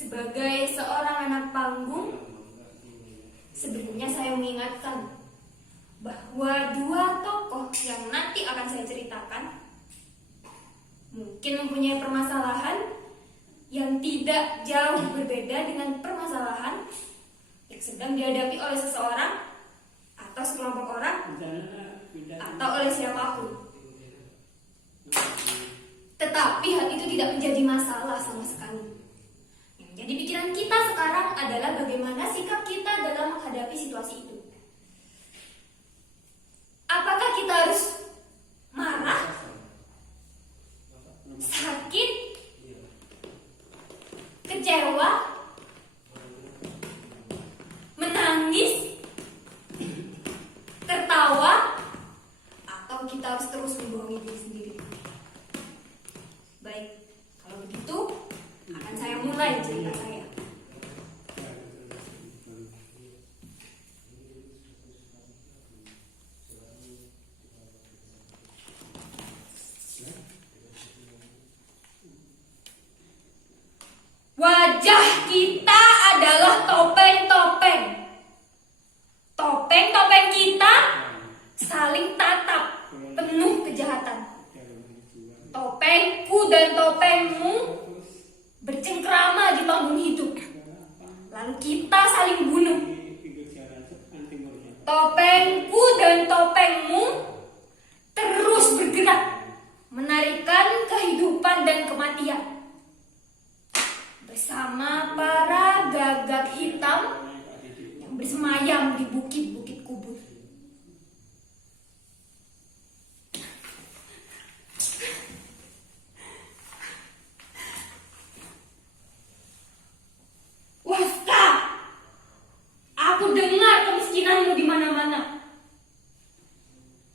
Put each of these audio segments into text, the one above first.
Sebagai seorang anak panggung, sebelumnya saya mengingatkan bahwa dua tokoh yang nanti akan saya ceritakan mungkin mempunyai permasalahan yang tidak jauh berbeda dengan permasalahan yang sedang dihadapi oleh seseorang atau sekelompok orang atau oleh siapapun. Tetapi hal itu tidak menjadi masalah sama sekali. Jadi pikiran kita sekarang adalah bagaimana sikap kita dalam menghadapi situasi itu. Apakah kita harus marah, sakit, kecewa, menangis, tertawa, atau kita harus terus membohongi diri sendiri? Baik, kalau begitu akan saya mulai cerita saya. Wajah kita adalah topeng-topeng. Topeng-topeng kita saling tatap, penuh kejahatan. Topengku dan topengmu bercengkrama di panggung hidup, lalu kita saling bunuh. Topengku dan topengmu terus bergerak, menarikan kehidupan dan kematian bersama para gagak hitam yang bersemayam di bukit-bukit kubur. Waska, aku dengar kemiskinanmu di mana-mana.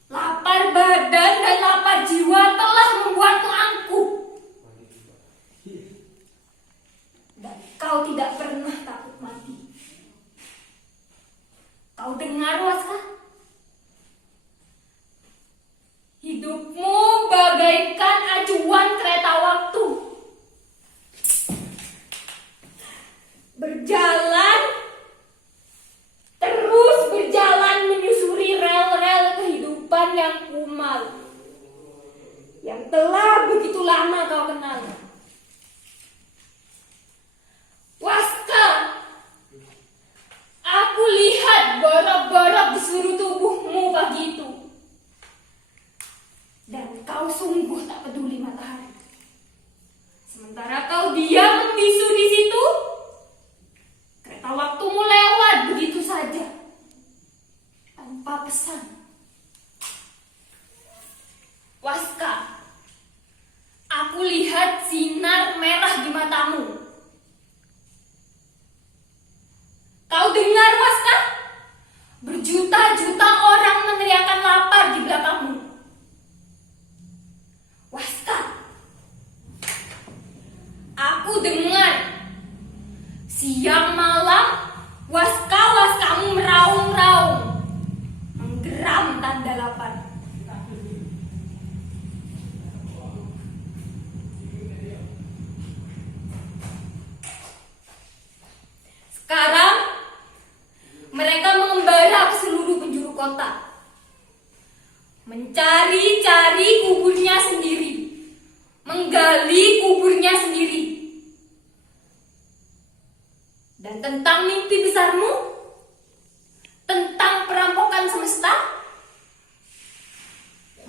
Lapar badan dan lapar jiwa telah membuatmu angkuh. Dan kau tidak pernah takut mati. Kau dengar, Waska? Hidupmu bagaikan acuan kereta waktu. Berjalan, terus berjalan menyusuri rel-rel kehidupan yang kumal, yang telah begitu lama kau kenal. Waska, aku lihat borok-borok di seluruh tubuhmu pagi itu. Dan kau sungguh tak peduli matahari. Sementara kau diam membisu di situ, kereta waktumu lewat begitu saja, tanpa pesan. Waska, aku lihat sinar merah di matamu. Kau dengar, Waska? Berjuta-juta orang meneriakan lapar di belakangmu. Waska, aku dengar siang malam waska-waskamu meraung-raung, menggeram tanda lapar. Sekarang mereka mengembara ke seluruh penjuru kota, mencari-cari kuburnya sendiri, menggali kuburnya sendiri. Dan tentang mimpi besarmu, tentang perampokan semesta,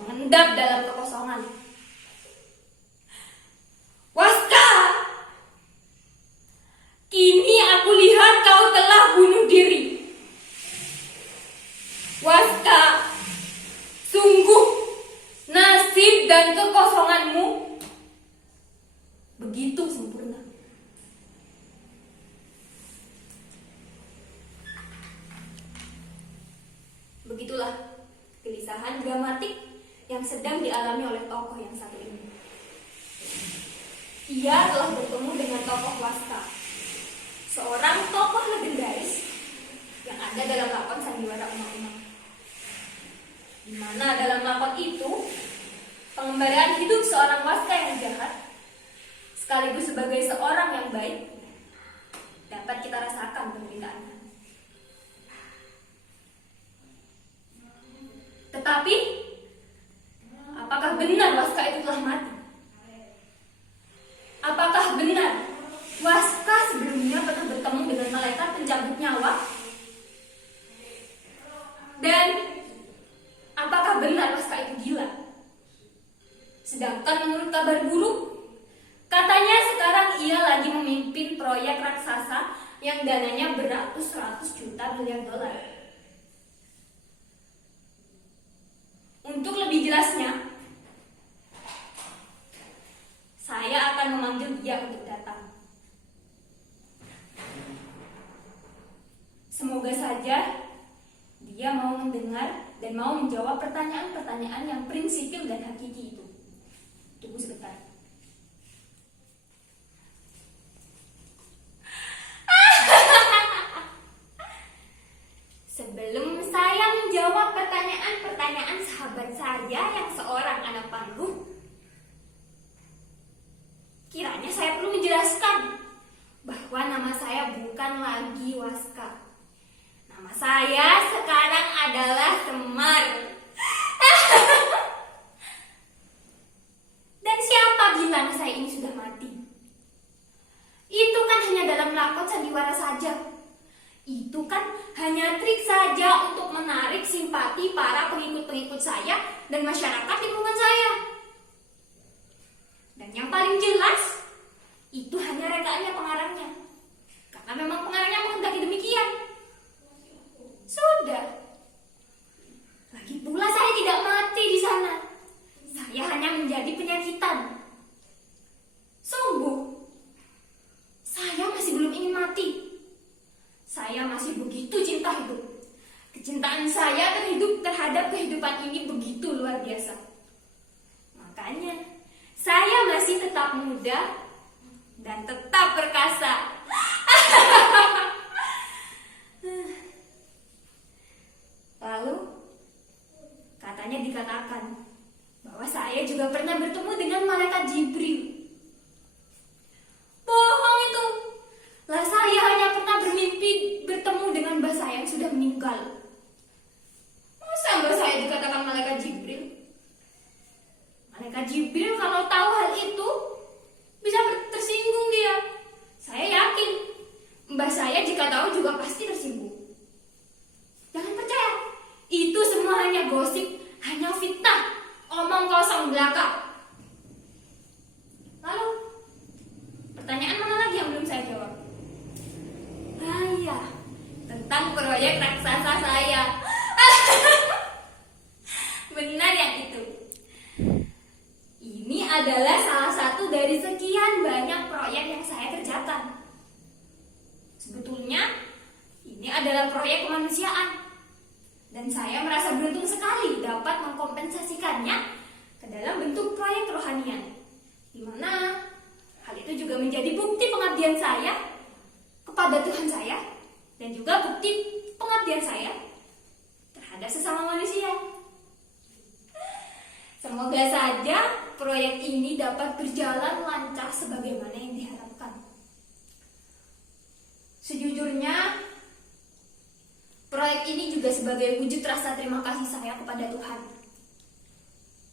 mengendap dalam kekosongan. Waska, kini aku lihat kau telah bunuh diri. Waska, sungguh nasib dan kekosonganmu begitu sempurna. Begitulah kegelisahan dramatik yang sedang dialami oleh tokoh yang satu ini. Ia telah bertemu dengan tokoh Waska, seorang tokoh legendaris ada dalam lakon Sandiwara Umak-Umak. Di mana dalam lakon itu pengembaraan hidup seorang waska yang jahat sekaligus sebagai seorang yang baik dapat kita rasakan penderitaannya. Tetapi apakah benar waska itu telah mati? Apakah benar waska sebelumnya pernah bertemu dengan malaikat pencabut nyawa? Dan apakah benar waska itu gila? Sedangkan menurut kabar buruk, katanya sekarang ia lagi memimpin proyek raksasa yang dananya beratus-ratus juta miliar dolar. Untuk lebih jelasnya, saya akan memanggil dia untuk datang. Semoga saja dia mau mendengar dan mau menjawab pertanyaan-pertanyaan yang prinsipil dan hakiki itu. Tunggu sebentar. Sebelum saya menjawab pertanyaan-pertanyaan sahabat saya yang seorang anak panggung, kiranya saya perlu menjelaskan bahwa nama saya bukan lagi Waska. Nama saya sekarang adalah Semar. Dan siapa bilang saya ini sudah mati? Itu kan hanya dalam lakon sandiwara saja. Itu kan hanya trik saja untuk menarik simpati para pengikut-pengikut saya dan masyarakat lingkungan saya. Dan yang paling jelas, itu hanya rekaannya pengarangnya. Karena memang pengarangnya menghendaki demikian. Sudah. Lagi pula saya tidak mati di sana. Saya hanya menjadi penyakitan. Sungguh, saya masih belum ingin mati. Saya masih begitu cinta hidup. Kecintaan saya terhadap kehidupan ini begitu luar biasa. Makanya, saya masih tetap muda dan tetap perkasa. Lalu, katanya dikatakan bahwa saya juga pernah bertemu dengan malaikat Jibril. Bohong itu. Lah saya hanya pernah bermimpi bertemu dengan mbah saya yang sudah meninggal. Masa mbah saya dikatakan malaikat Jibril? Malaikat Jibril kalau tahu hal itu bisa tersinggung dia. Saya yakin mbah saya jika tahu juga pasti tersinggung. Jangan percaya. Itu semua hanya gosip, hanya fitnah, omong kosong belaka. Lalu, pertanyaan mana lagi yang belum saya jawab? Iya, tentang proyek raksasa saya. Benar yang itu. Ini adalah salah satu dari sekian banyak proyek yang saya kerjakan. Sebetulnya, ini adalah proyek kemanusiaan. Dan saya merasa beruntung sekali dapat mengkompensasikannya ke dalam bentuk proyek kerohanian. Di mana hal itu juga menjadi bukti pengabdian saya kepada Tuhan saya dan juga bukti pengabdian saya terhadap sesama manusia. Semoga saja proyek ini dapat berjalan lancar sebagaimana yang diharapkan. Sejujurnya, proyek ini juga sebagai wujud rasa terima kasih saya kepada Tuhan.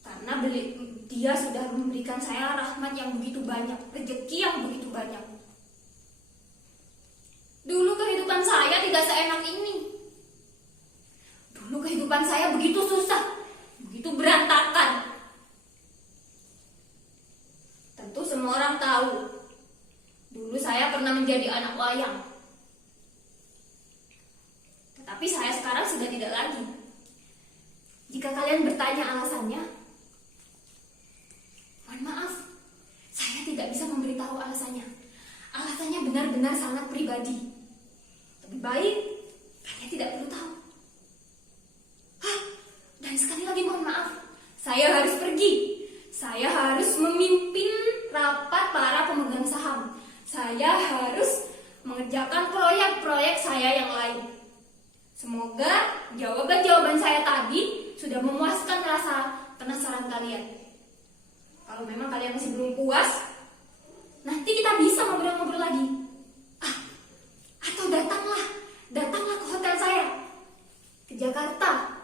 Karena Dia sudah memberikan saya rahmat yang begitu banyak, rezeki yang begitu banyak. Dulu kehidupan saya tidak seenak ini. Dulu kehidupan saya begitu susah, begitu berantakan. Tentu semua orang tahu, dulu saya pernah menjadi anak wayang. Tetapi saya sekarang sudah tidak lagi. Jika kalian bertanya alasannya, mohon maaf, saya tidak bisa memberitahu alasannya. Alasannya benar-benar sangat pribadi. Lebih baik kalian tidak perlu tahu. Dan sekali lagi mohon maaf, saya harus pergi. Saya harus memimpin rapat para pemegang saham. Saya harus mengerjakan proyek-proyek saya yang lain. Semoga jawaban-jawaban saya tadi sudah memuaskan rasa penasaran kalian. Kalau memang kalian masih belum puas, nanti kita bisa ngobrol-ngobrol lagi. Atau datanglah ke hotel saya, ke Jakarta.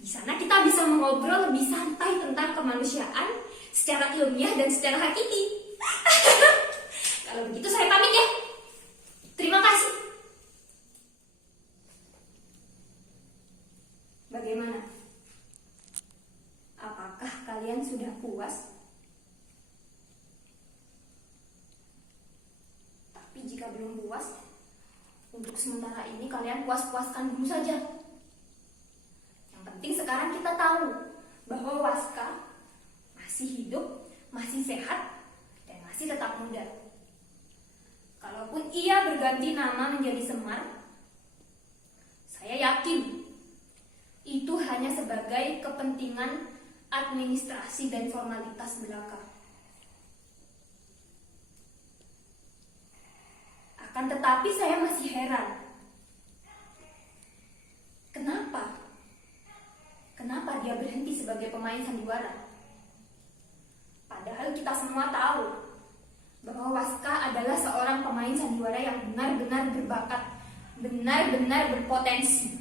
Di sana kita bisa mengobrol lebih santai tentang kemanusiaan secara ilmiah dan secara hakiki. Kalau begitu saya pamit ya. Terima kasih. Bagaimana? Apakah kalian sudah puas? Tapi jika belum puas, untuk sementara ini kalian puas-puaskan dulu saja. Yang penting sekarang kita tahu bahwa Waska masih hidup, masih sehat, dan masih tetap muda. Kalaupun ia berganti nama menjadi Semar, saya yakin itu hanya sebagai kepentingan administrasi dan formalitas belaka. Akan tetapi saya masih heran. Kenapa dia berhenti sebagai pemain sandiwara? Padahal kita semua tahu bahwa Waska adalah seorang pemain sandiwara yang benar-benar berbakat, benar-benar berpotensi.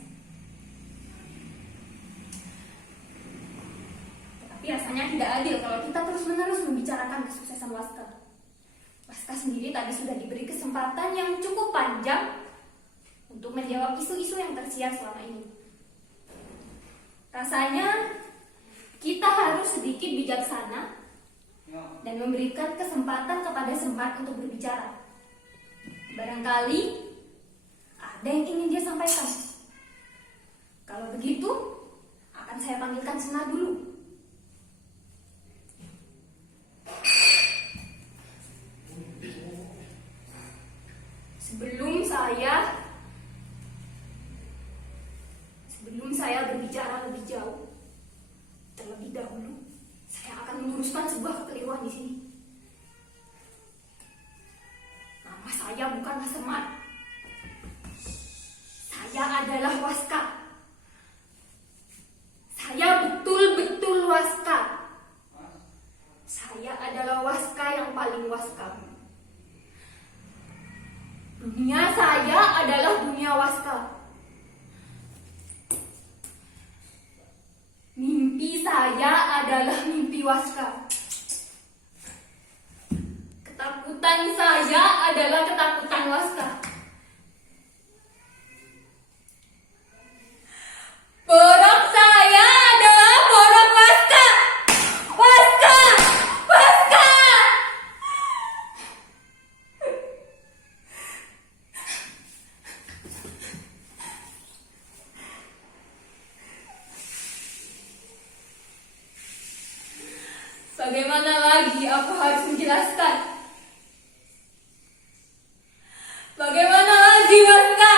Tetapi rasanya tidak adil kalau kita terus-menerus membicarakan kesuksesan Waska. Waska sendiri tadi sudah diberi kesempatan yang cukup panjang untuk menjawab isu-isu yang tersiar selama ini. Rasanya kita harus sedikit bijaksana dan memberikan kesempatan kepada Semar untuk berbicara. Barangkali ada yang ingin dia sampaikan. Kalau begitu, akan saya panggilkan Semar dulu. Sebelum saya berbicara lebih jauh, terlebih dahulu saya akan meluruskan sebuah kekeliruan di sini. Nama saya bukanlah Semar. Saya adalah Waska. Saya betul-betul Waska. Saya adalah Waska yang paling Waska. Dunia saya adalah dunia Waska. Mimpi saya adalah mimpi Waska. Ketakutan saya adalah ketakutan Waska. Borok saya adalah borok Waska. Waska! Waska! Bagaimana lagi aku harus menjelaskan? Bagaimana lagi, Waska?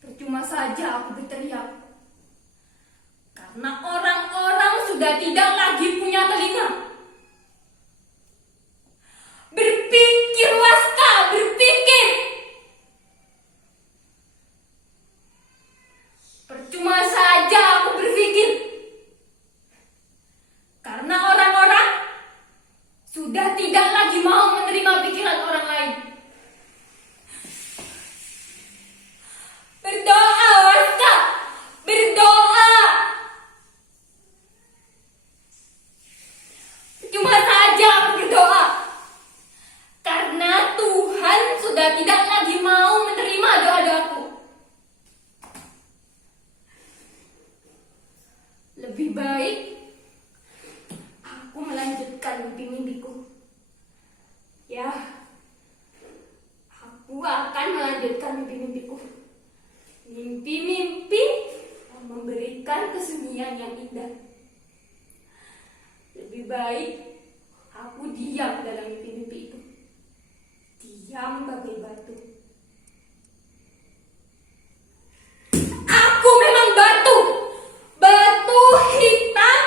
Percuma saja aku berteriak. Karena orang-orang sudah tidak lagi punya telinga. Berpikir, Waska, berpikir. Percuma saja aku berpikir. Karena orang-orang sudah tidak lagi mau menerima pikiran orang lain. Berdoa, Waska, berdoa. Cuma saja aku berdoa. Karena Tuhan sudah tidak lagi mau menerima doa-doaku. Lebih baik aku melanjutkan mimpi-mimpiku. Ya, aku akan melanjutkan mimpi-mimpiku. Mimpi-mimpi yang memberikan kesunyian yang indah. Lebih baik aku diam dalam mimpi-mimpi itu. Diam bagai batu. Aku memang batu. Batu hitam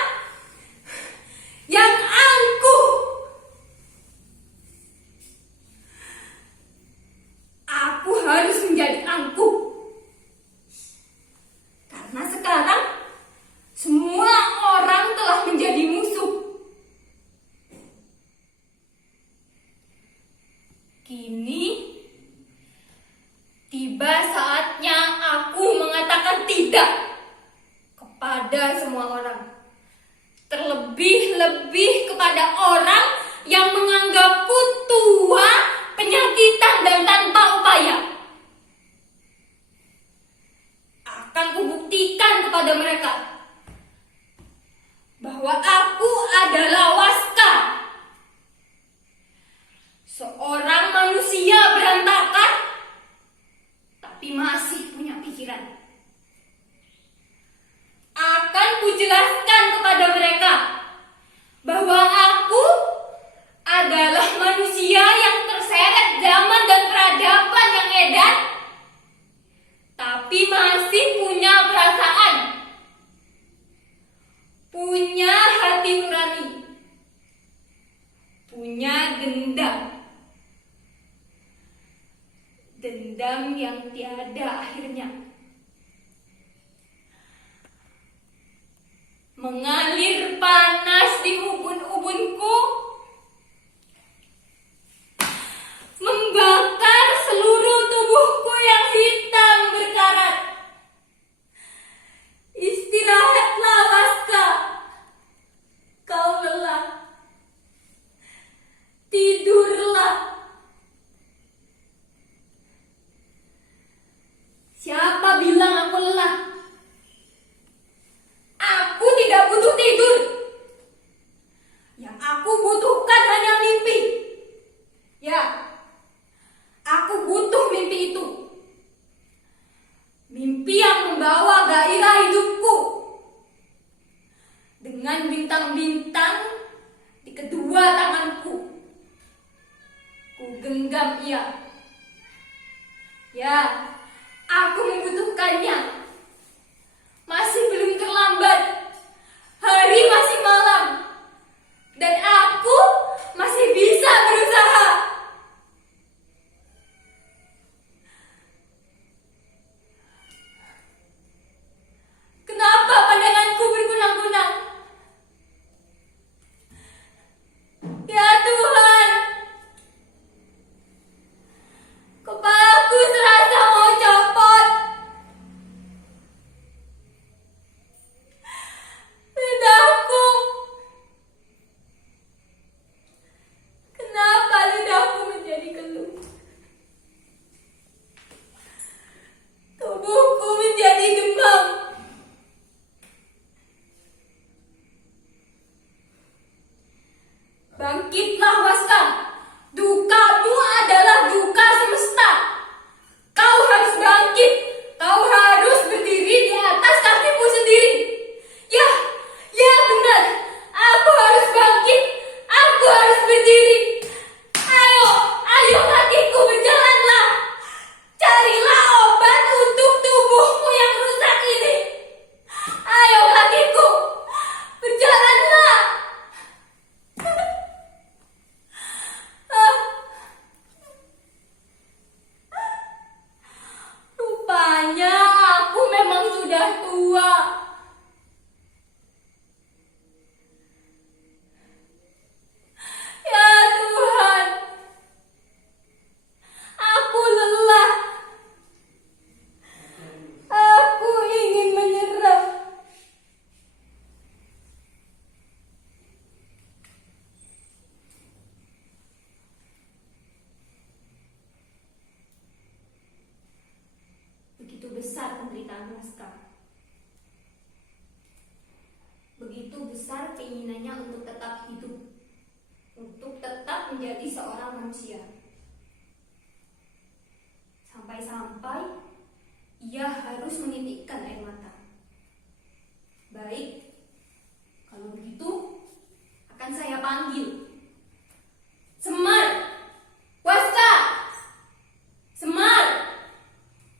yang angkuh. Seorang manusia berantakan, tapi masih punya pikiran. Akan kujelaskan kepada mereka bahwa aku adalah manusia yang terseret zaman dan peradaban yang edan, tapi masih punya perasaan, punya hati nurani, punya dendam yang tiada akhirnya, mengalir panas di ubun-ubunku, membakar seluruh tubuhku yang hitam berkarat. Istirahatlah, Waska, kau lelah. Tidurlah. Siapa bilang aku lelah? Aku tidak butuh tidur. Yang aku butuhkan hanya mimpi. Ya, aku butuh mimpi itu. Mimpi yang membawa gairah hidupku. Dengan bintang-bintang di kedua tanganku. Ku genggam ia. Ya, aku membutuhkannya. Masih belum terlambat. Hari masih malam. Dan aku masih bisa berusaha. Kenapa pandanganku berkunang-kunang? Ya Tuhan, kepalaku serasa mau copot. Lidahku, kenapa lidahku menjadi keluh? Tubuhku menjadi demam. Bangkitlah, Waska. Dukamu adalah duka semesta. Kau harus bangkit. Kau harus berdiri di atas kakimu sendiri. Ya, ya benar. Aku harus bangkit. Aku harus berdiri. Ayo, ayo kakiku, berjalanlah. Carilah obat untuk tubuhmu yang rusak ini. Ayo kakiku, berjalanlah. Rupanya aku memang sudah tua. Ya Tuhan, aku lelah. Aku ingin menyerah. Begitu besar penderitaan Waska. Begitu besar keinginannya untuk tetap hidup, untuk tetap menjadi seorang manusia. Sampai-sampai ia harus menitikkan air mata. Baik, kalau begitu akan saya panggil. Semar, Waska, Semar,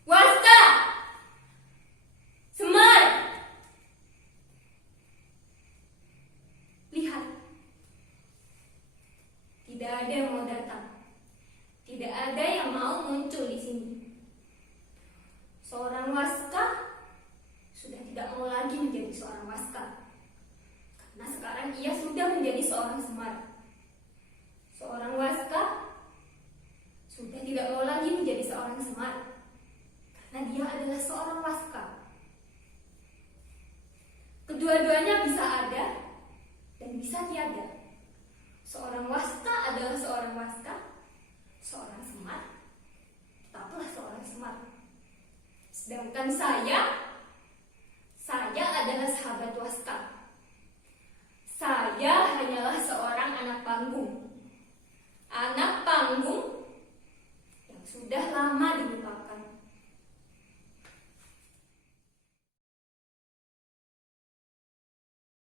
Waska, Semar. Lihat, tidak ada yang mau datang. Tidak ada yang mau muncul di sini. Seorang Waska sudah tidak mau lagi menjadi seorang Waska. Karena sekarang ia sudah menjadi seorang Semar. Seorang Waska sudah tidak mau lagi menjadi seorang Semar. Karena dia adalah seorang Waska. Kedua-duanya bisa ada dan bisa tiada. Seorang Waska adalah seorang Waska. Seorang Semar tetaplah seorang Semar. Sedangkan saya adalah sahabat Waska.